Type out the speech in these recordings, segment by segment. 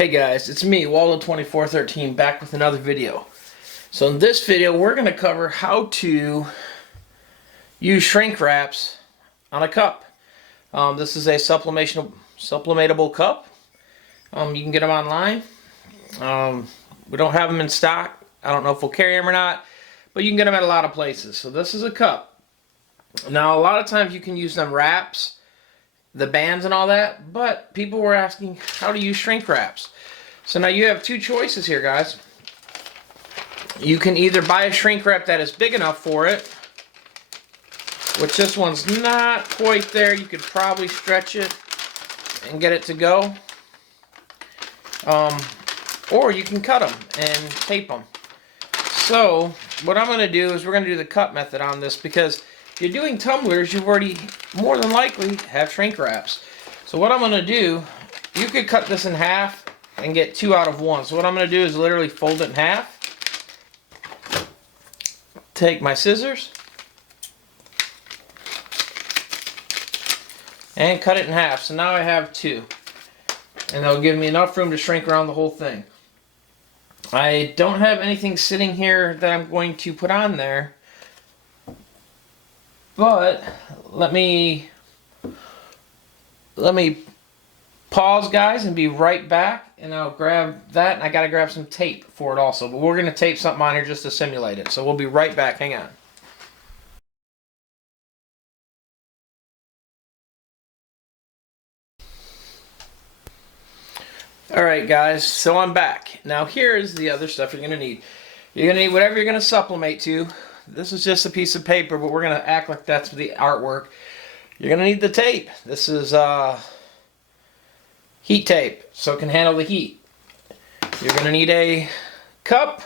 Hey guys, it's me, ROLLO2413, back with another video. So in this video, we're going to cover how to use shrink wraps on a cup. This is a sublimatable cup. You can get them online. We don't have them in stock. I don't know if we'll carry them or not, but you can get them at a lot of places. So this is a cup. Now a lot of times you can use them wraps, the bands and all that, but people were asking how to use shrink wraps. So now you have two choices here, guys. You can either buy a shrink wrap that is big enough for it, which this one's not quite there. You could probably stretch it and get it to go. Or you can cut them and tape them. So what I'm going to do is we're going to do the cut method on this, because if you're doing tumblers, you've already more than likely have shrink wraps. So what I'm going to do, you could cut this in half and get 2 out of 1. So what I'm going to do is literally fold it in half. Take my scissors and cut it in half. So now I have 2. And that'll give me enough room to shrink around the whole thing. I don't have anything sitting here that I'm going to put on there. But let me pause, guys, and be right back, and I'll grab that, and I gotta grab some tape for it also, but we're gonna tape something on here just to simulate it. So we'll be right back. Hang on. Alright guys, so I'm back. Now here's the other stuff you're gonna need. You're gonna need whatever you're gonna sublimate to. This is just a piece of paper, but we're going to act like that's the artwork. You're going to need the tape. This is heat tape, so it can handle the heat. You're going to need a cup,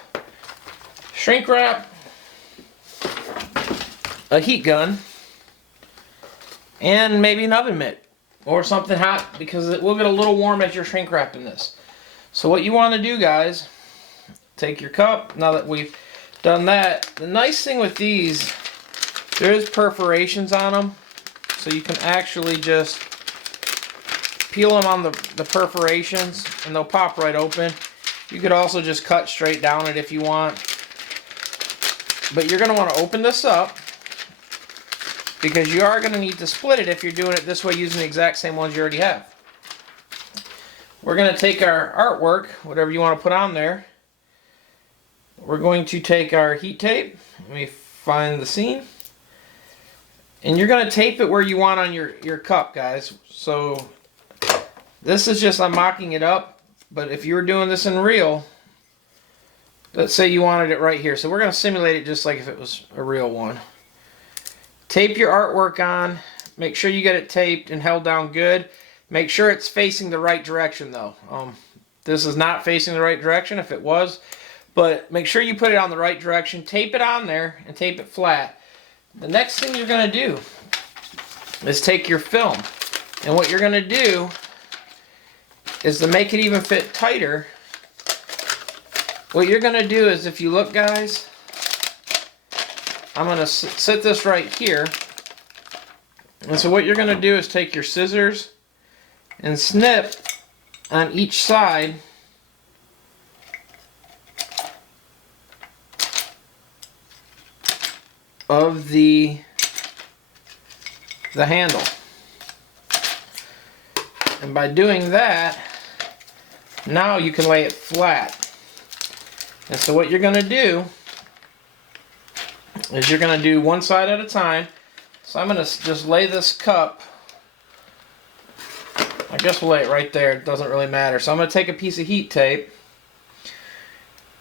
shrink wrap, a heat gun, and maybe an oven mitt or something hot, because it will get a little warm as you're shrink wrapping this. So what you want to do, guys, take your cup. Now that we've done that, the nice thing with these, there is perforations on them, so you can actually just peel them on the perforations and they'll pop right open. You could also just cut straight down it if you want, but you're going to want to open this up, because you are going to need to split it if you're doing it this way using the exact same ones you already have. We're going to take our artwork, whatever you want to put on there. We're going to take our heat tape. Let me find the seam. And you're going to tape it where you want on your cup, guys. So this is just, I'm mocking it up. But if you were doing this in real, let's say you wanted it right here. So we're going to simulate it just like if it was a real one. Tape your artwork on. Make sure you get it taped and held down good. Make sure it's facing the right direction though. This is not facing the right direction. If it was, but make sure you put it on the right direction. Tape it on there and tape it flat. The next thing you're going to do is take your film. And what you're going to do is, to make it even fit tighter, what you're going to do is, if you look, guys, I'm going to sit this right here. And so what you're going to do is take your scissors and snip on each side of the handle. And by doing that, now you can lay it flat. And so what you're going to do is you're going to do one side at a time. So I'm going to just lay this cup, I guess we'll lay it right there, it doesn't really matter. So I'm going to take a piece of heat tape.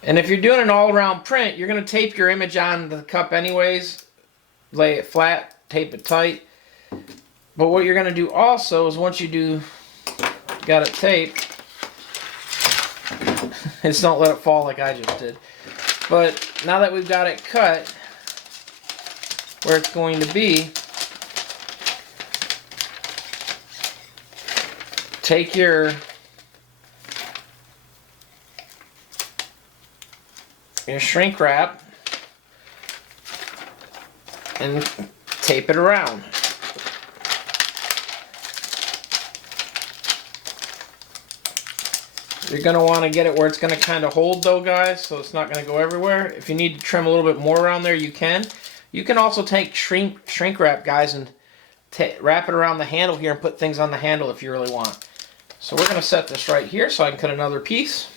And if you're doing an all-around print, you're going to tape your image on the cup anyways. Lay it flat, tape it tight. But what you're going to do also is, once you got it taped, just don't let it fall like I just did. But now that we've got it cut where it's going to be, take your shrink wrap and tape it around. You're going to want to get it where it's going to kind of hold though, guys, so it's not going to go everywhere. If you need to trim a little bit more around there, you can. You can also take shrink wrap, guys, and wrap it around the handle here and put things on the handle if you really want. So we're going to set this right here so I can cut another piece.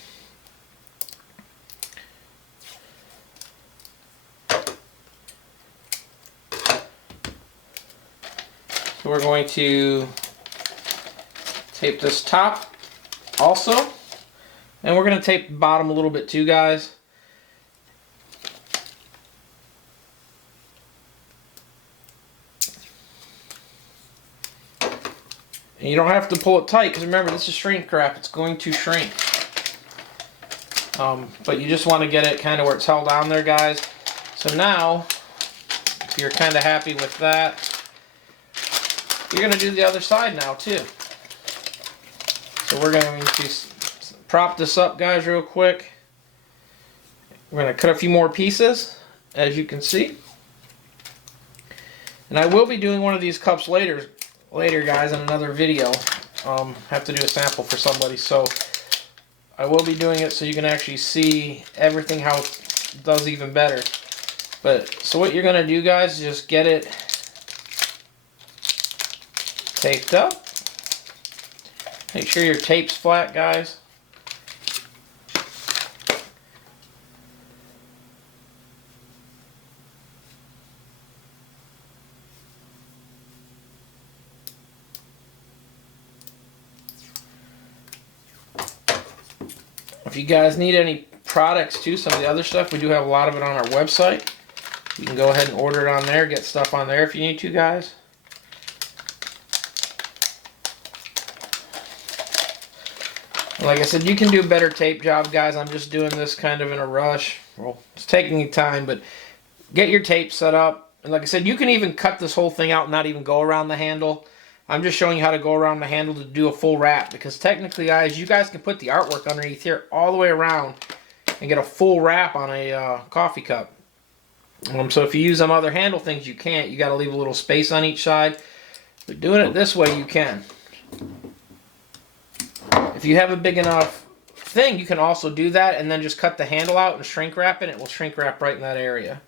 So we're going to tape this top also. And we're going to tape the bottom a little bit too, guys. And you don't have to pull it tight because remember, this is shrink wrap. It's going to shrink. But you just want to get it kind of where it's held on there, guys. So now, if you're kind of happy with that, you're going to do the other side now too. So we're going to prop this up, guys, real quick. We're going to cut a few more pieces, as you can see. And I will be doing one of these cups later, guys, in another video. Have to do a sample for somebody, so I will be doing it so you can actually see everything, how it does even better. But so what you're going to do, guys, is just get it taped up. Make sure your tape's flat, guys. If you guys need any products too, some of the other stuff, we do have a lot of it on our website. You can go ahead and order it on there, get stuff on there if you need to, guys. Like I said, you can do a better tape job, guys. I'm just doing this kind of in a rush. Well, it's taking me time, but get your tape set up. And like I said, you can even cut this whole thing out and not even go around the handle. I'm just showing you how to go around the handle to do a full wrap, because technically, guys, you guys can put the artwork underneath here all the way around and get a full wrap on a coffee cup. So if you use some other handle things, you can't. You got to leave a little space on each side. But doing it this way, you can. If you have a big enough thing, you can also do that and then just cut the handle out and shrink wrap it. It will shrink wrap right in that area.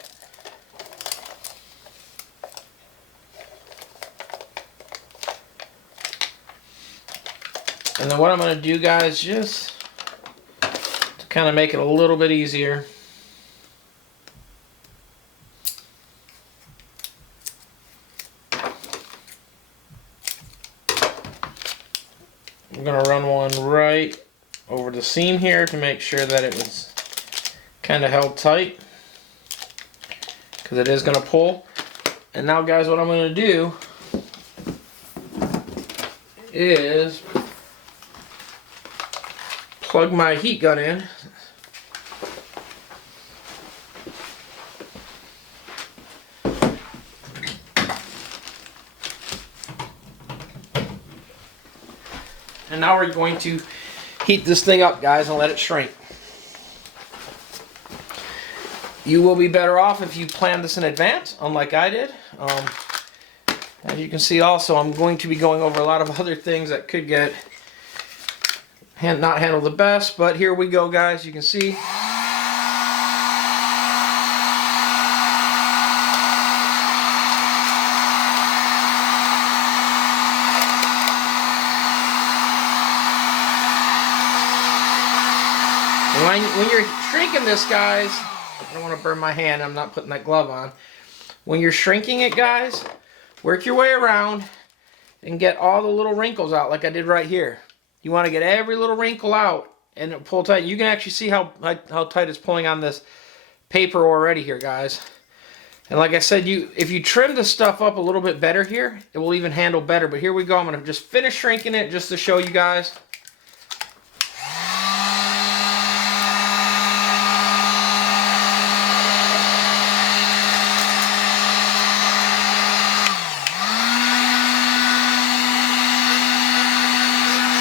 And then what I'm going to do, guys, just to kind of make it a little bit easier, I'm going to run one right over the seam here to make sure that it was kind of held tight, because it is going to pull. And now, guys, what I'm going to do is plug my heat gun in. And now we're going to heat this thing up, guys, and let it shrink. You will be better off if you plan this in advance, unlike I did. As you can see also, I'm going to be going over a lot of other things that could get not handled the best, but here we go, guys. You can see. When you're shrinking this, guys, I don't want to burn my hand. I'm not putting that glove on. When you're shrinking it, guys, work your way around and get all the little wrinkles out like I did right here. You want to get every little wrinkle out and pull tight. You can actually see how tight it's pulling on this paper already here, guys. And like I said, if you trim the stuff up a little bit better here, it will even handle better. But here we go. I'm going to just finish shrinking it just to show you guys.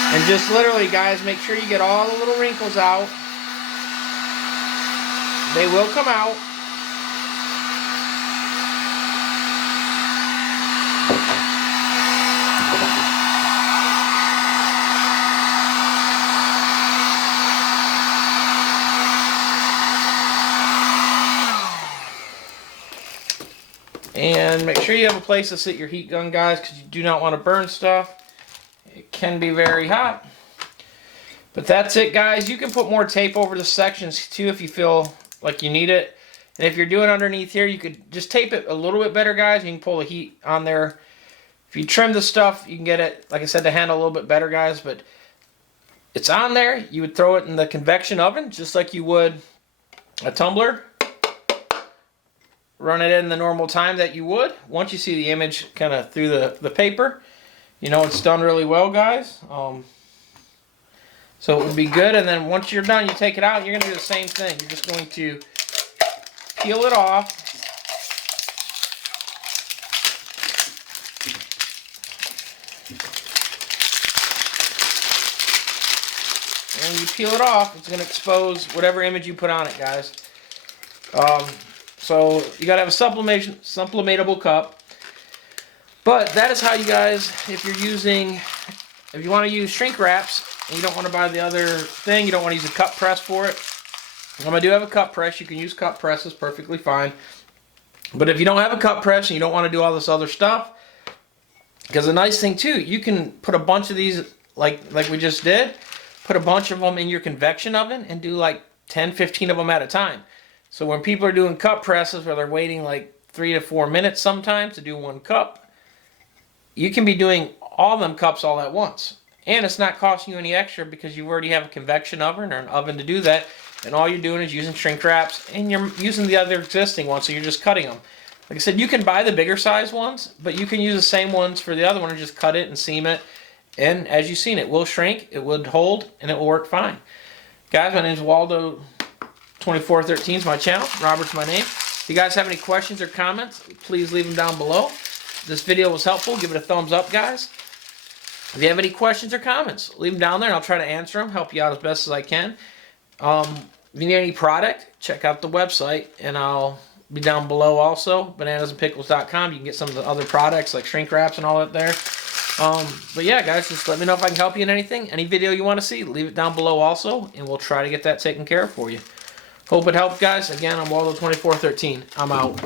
And just literally, guys, make sure you get all the little wrinkles out. They will come out. And make sure you have a place to sit your heat gun, guys, because you do not want to burn stuff. It can be very hot. But that's it, guys. You can put more tape over the sections too if you feel like you need it. And if you're doing underneath here, you could just tape it a little bit better, guys. You can pull the heat on there. If you trim the stuff, you can get it, like I said, to handle a little bit better, guys. But it's on there. You would throw it in the convection oven just like you would a tumbler. Run it in the normal time that you would. Once you see the image kind of through the paper, you know it's done really well, guys. So it would be good, and then once you're done, you take it out, and you're going to do the same thing. You're just going to peel it off. And when you peel it off, it's going to expose whatever image you put on it, guys. So you got to have a sublimatable cup. But that is how you guys, if you want to use shrink wraps, and you don't want to buy the other thing, you don't want to use a cup press for it. I do have a cup press. You can use cup presses perfectly fine. But if you don't have a cup press and you don't want to do all this other stuff, because the nice thing too, you can put a bunch of these, like we just did, put a bunch of them in your convection oven and do like 10, 15 of them at a time. So when people are doing cup presses where they're waiting like 3 to 4 minutes sometimes to do one cup, you can be doing all them cups all at once. And it's not costing you any extra because you already have a convection oven or an oven to do that. And all you're doing is using shrink wraps, and you're using the other existing ones, so you're just cutting them. Like I said, you can buy the bigger size ones, but you can use the same ones for the other one and just cut it and seam it. And as you've seen, it will shrink, it would hold, and it will work fine. Guys, my name is Waldo 2413 is my channel. Robert's my name. If you guys have any questions or comments, please leave them down below. If this video was helpful, give it a thumbs up, guys. If you have any questions or comments, leave them down there and I'll try to answer them, help you out as best as I can. If you need any product, check out the website, and I'll be down below also, bananasandpickles.com. You can get some of the other products like shrink wraps and all that there. But yeah, guys, just let me know if I can help you in anything. Any video you want to see, leave it down below also, and we'll try to get that taken care of for you. Hope it helped, guys. Again, I'm Waldo 2413. I'm out.